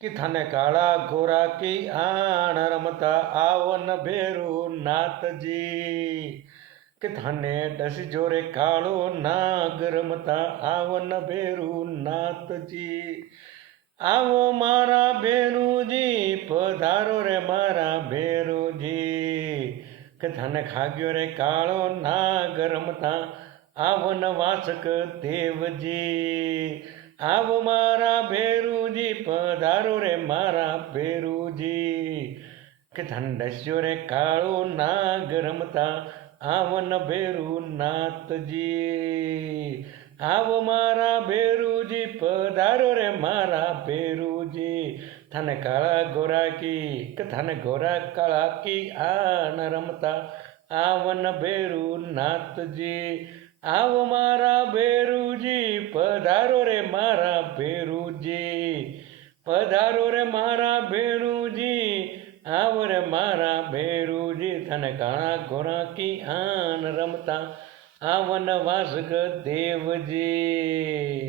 कि थाने काला घोड़ा की आन रमता आवन भेरू नाथ जी कि थाने डस जोरे कालो नाग रमता आवन भेरू नाथ जी आवो मारा भेरूजी पधारो रे मारा भेरूजी कि थाने खाग्यो रे कालो नाग रमता આવન વાસક દેવજી આવો મારા ભેરુજી પધારો રે મારા ભેરુજી કે ધંડસ્યો રે કાળો નાગ રમતા આવન ભેરુ નાથજી આવો મારા ભેરુજી પધારો રે મારા ભેરુજી થાને કાળા ગોરા કી કે થાને ગોરા કાળા કી આન રમતા આવન ભેરુ નાથજી આવો મારા ભેરુજી પધારો રે મારા ભેરુજી પધારો રે મારા ભેરુજી આવો રે મારા ભેરુજી તને કાળા ઘોડા કી આન રમતા આવન વાસક દેવજી।